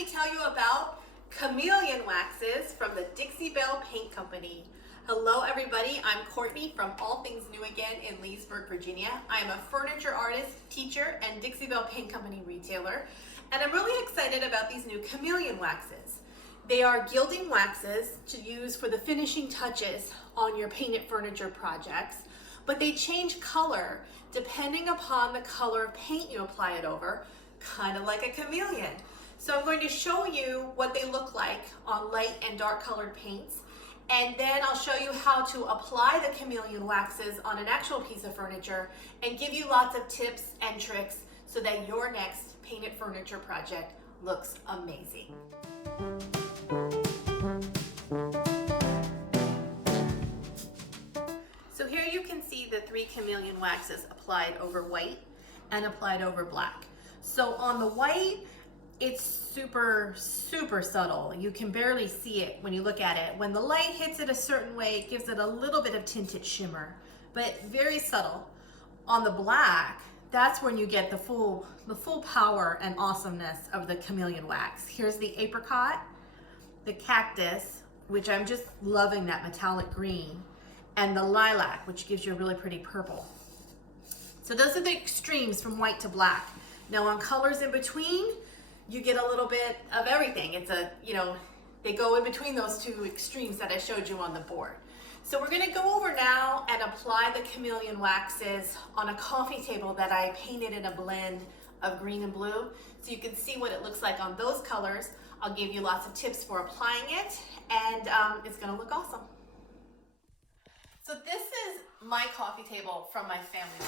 me tell you about Chameleon Waxes from the Dixie Belle Paint Company. Hello everybody, I'm Courtney from All Things New Again in Leesburg, Virginia. I am a furniture artist, teacher, and Dixie Belle Paint Company retailer, and I'm really excited about these new Chameleon Waxes. They are gilding waxes to use for the finishing touches on your painted furniture projects, but they change color depending upon the color of paint you apply it over, kind of like a chameleon. So I'm going to show you what they look like on light and dark colored paints, and then I'll show you how to apply the chameleon waxes on an actual piece of furniture and give you lots of tips and tricks so that your next painted furniture project looks amazing. So here you can see the 3 chameleon waxes applied over white and applied over black. So on the white, it's super subtle. You can barely see it when you look at it. When the light hits it a certain way, it gives it a little bit of tinted shimmer, but very subtle. On the black, that's when you get the full power and awesomeness of the chameleon wax. Here's the apricot, the cactus, which I'm just loving that metallic green, and the lilac, which gives you a really pretty purple. So those are the extremes from white to black. Now on colors in between, you get a little bit of everything. It's they go in between those 2 extremes that I showed you on the board. So we're gonna go over now and apply the chameleon waxes on a coffee table that I painted in a blend of green and blue. So you can see what it looks like on those colors. I'll give you lots of tips for applying it, and it's gonna look awesome. So this is my coffee table from my family,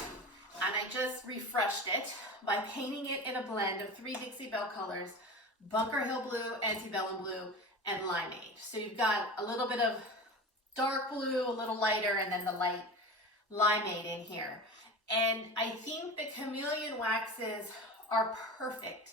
and I just refreshed it by painting it in a blend of 3 Dixie Belle colors: Bunker Hill Blue, Antebellum Blue, and Limeade. So you've got a little bit of dark blue, a little lighter, and then the light Limeade in here. And I think the chameleon waxes are perfect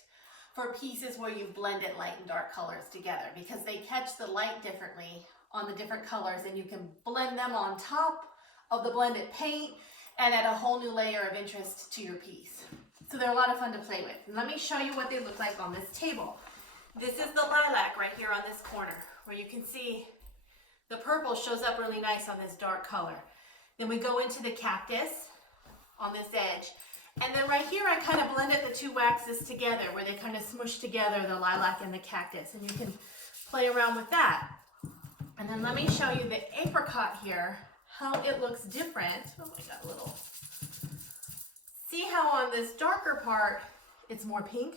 for pieces where you blended light and dark colors together, because they catch the light differently on the different colors, and you can blend them on top of the blended paint and add a whole new layer of interest to your piece. So they're a lot of fun to play with. And let me show you what they look like on this table. This is the lilac right here on this corner, where you can see the purple shows up really nice on this dark color. Then we go into the cactus on this edge. And then right here, I kind of blended the 2 waxes together, where they kind of smush together the lilac and the cactus. And you can play around with that. And then let me show you the apricot here, how it looks different. Oh, I got a little. See how on this darker part, it's more pink?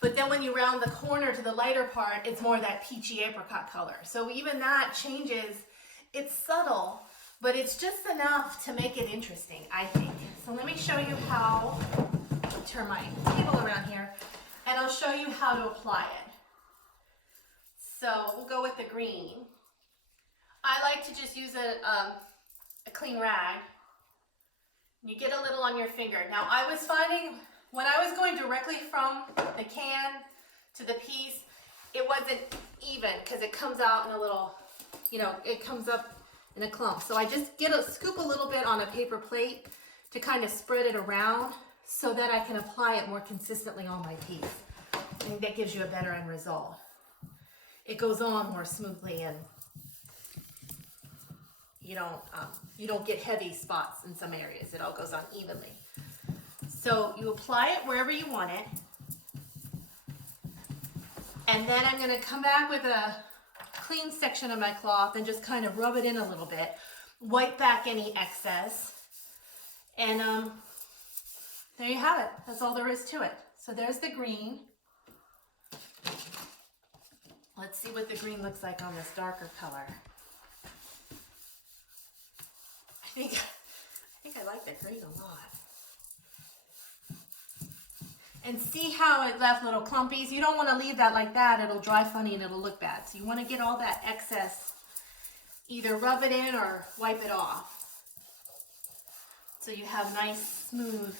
But then when you round the corner to the lighter part, it's more that peachy apricot color. So even that changes. It's subtle, but it's just enough to make it interesting, I think. So let me show you how, I'll turn my table around here, and I'll show you how to apply it. So we'll go with the green. I like to just use a clean rag. You get a little on your finger. Now I was finding when I was going directly from the can to the piece, it wasn't even, because it comes out in a little, it comes up in a clump. So I just scoop a little bit on a paper plate to kind of spread it around so that I can apply it more consistently on my piece. I think that gives you a better end result. It goes on more smoothly, and you don't get heavy spots in some areas. It all goes on evenly. So you apply it wherever you want it. And then I'm going to come back with a clean section of my cloth and just kind of rub it in a little bit. Wipe back any excess. And there you have it. That's all there is to it. So there's the green. Let's see what the green looks like on this darker color. I think I like the green a lot. And see how it left little clumpies? You don't want to leave that like that. It'll dry funny and it'll look bad. So you want to get all that excess, either rub it in or wipe it off, so you have nice, smooth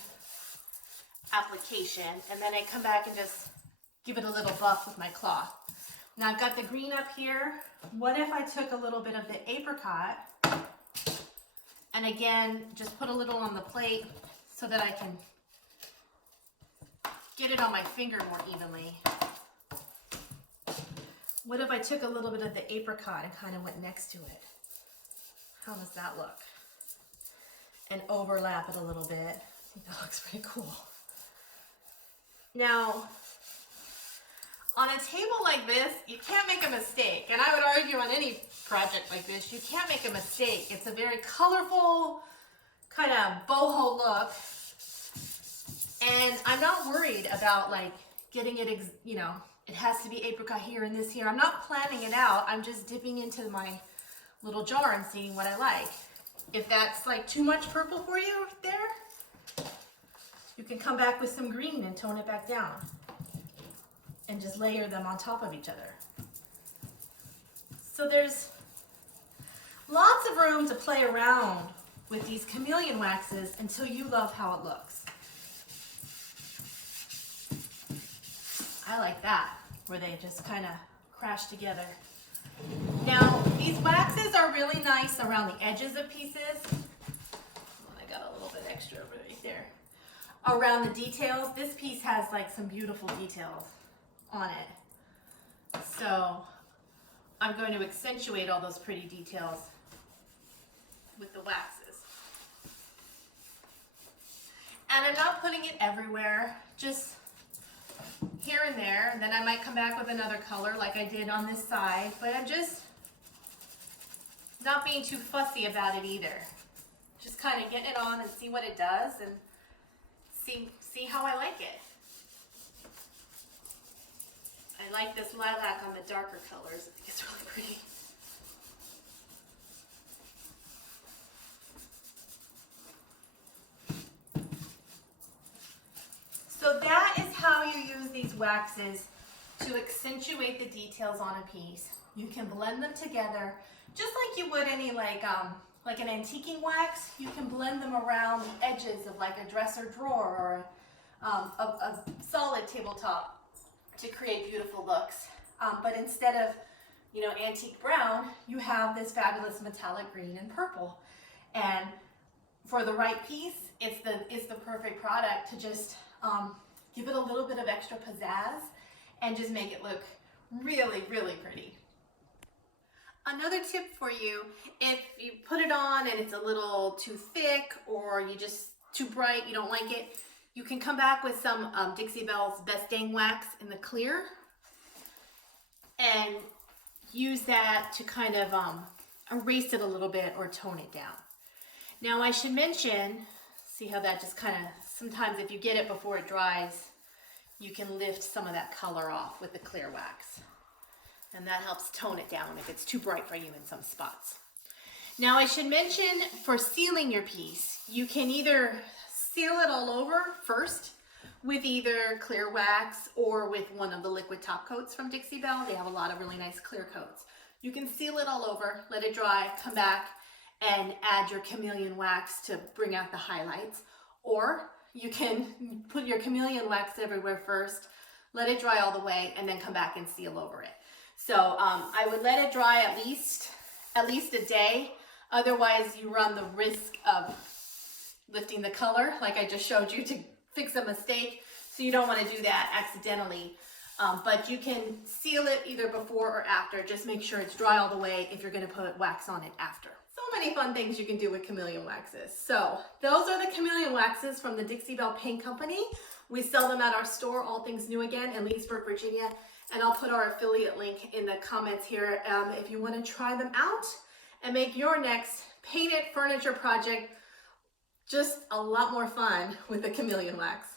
application. And then I come back and just give it a little buff with my cloth. Now I've got the green up here. What if I took a little bit of the apricot, and again, just put a little on the plate so that I can get it on my finger more evenly. What if I took a little bit of the apricot and kind of went next to it? How does that look? And overlap it a little bit. I think that looks pretty cool. Now, on a table like this, you can't make a mistake. And I would argue on any project like this, you can't make a mistake. It's a very colorful, kind of boho look. And I'm not worried about like getting it, you know, it has to be apricot here and this here. I'm not planning it out. I'm just dipping into my little jar and seeing what I like. If that's like too much purple for you there, you can come back with some green and tone it back down and just layer them on top of each other. So there's lots of room to play around with these chameleon waxes until you love how it looks. I like that, where they just kind of crash together. Now, these waxes are really nice around the edges of pieces. I got a little bit extra right there. Around the details, this piece has like some beautiful details on it. So I'm going to accentuate all those pretty details with the waxes. And I'm not putting it everywhere, just here and there, and then I might come back with another color like I did on this side, but I'm just not being too fussy about it either. Just kind of getting it on and see what it does and see how I like it. I like this lilac on the darker colors. I think it's really pretty. So that is how you use these waxes to accentuate the details on a piece. You can blend them together just like you would any like an antiquing wax. You can blend them around the edges of like a dresser drawer or a solid tabletop to create beautiful looks. But instead of, you know, antique brown, you have this fabulous metallic green and purple. And for the right piece, it's the perfect product to just give it a little bit of extra pizzazz and just make it look really, really pretty. Another tip for you, if you put it on and it's a little too thick or you just too bright, you don't like it, you can come back with some Dixie Belle's Best Dang Wax in the clear and use that to kind of erase it a little bit or tone it down. Now I should mention, see how that just kind of, sometimes if you get it before it dries, you can lift some of that color off with the clear wax. And that helps tone it down if it's too bright for you in some spots. Now I should mention, for sealing your piece, you can either seal it all over first with either clear wax or with one of the liquid top coats from Dixie Belle. They have a lot of really nice clear coats. You can seal it all over, let it dry, come back and add your chameleon wax to bring out the highlights. Or you can put your chameleon wax everywhere first, let it dry all the way, and then come back and seal over it. So I would let it dry at least a day. Otherwise, you run the risk of lifting the color, like I just showed you, to fix a mistake. So you don't want to do that accidentally. But you can seal it either before or after. Just make sure it's dry all the way if you're going to put wax on it after. So many fun things you can do with chameleon waxes. So those are the chameleon waxes from the Dixie Belle Paint Company. We sell them at our store, All Things New Again, in Leesburg, Virginia. And I'll put our affiliate link in the comments here if you want to try them out and make your next painted furniture project just a lot more fun with the chameleon wax.